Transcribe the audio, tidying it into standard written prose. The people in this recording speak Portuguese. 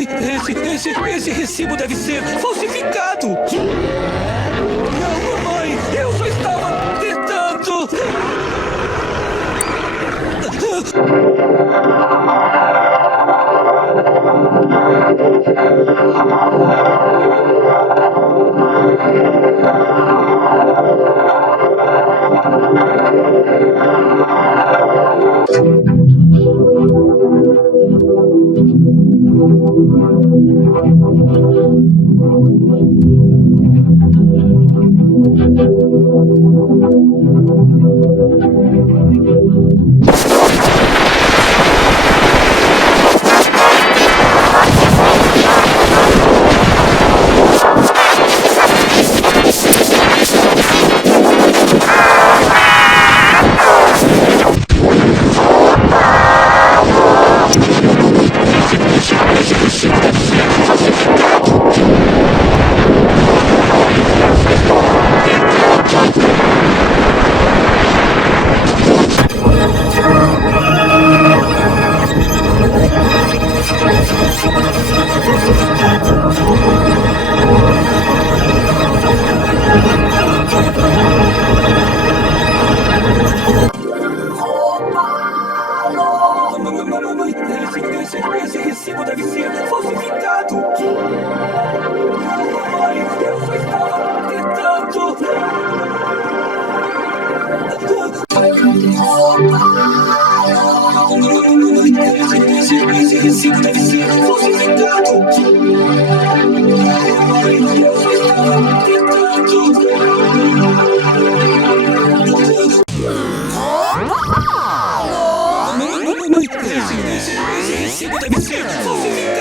Esse recibo deve ser falsificado! Não, mamãe! Eu só estava tentando! Mamãe, esse recibo deve ser falsificado! Mamãe, eu só estava tentando! Esse recibo deve ser falsificado! Mamãe, eu só estava tentando! Esse recibo deve ser falsificado!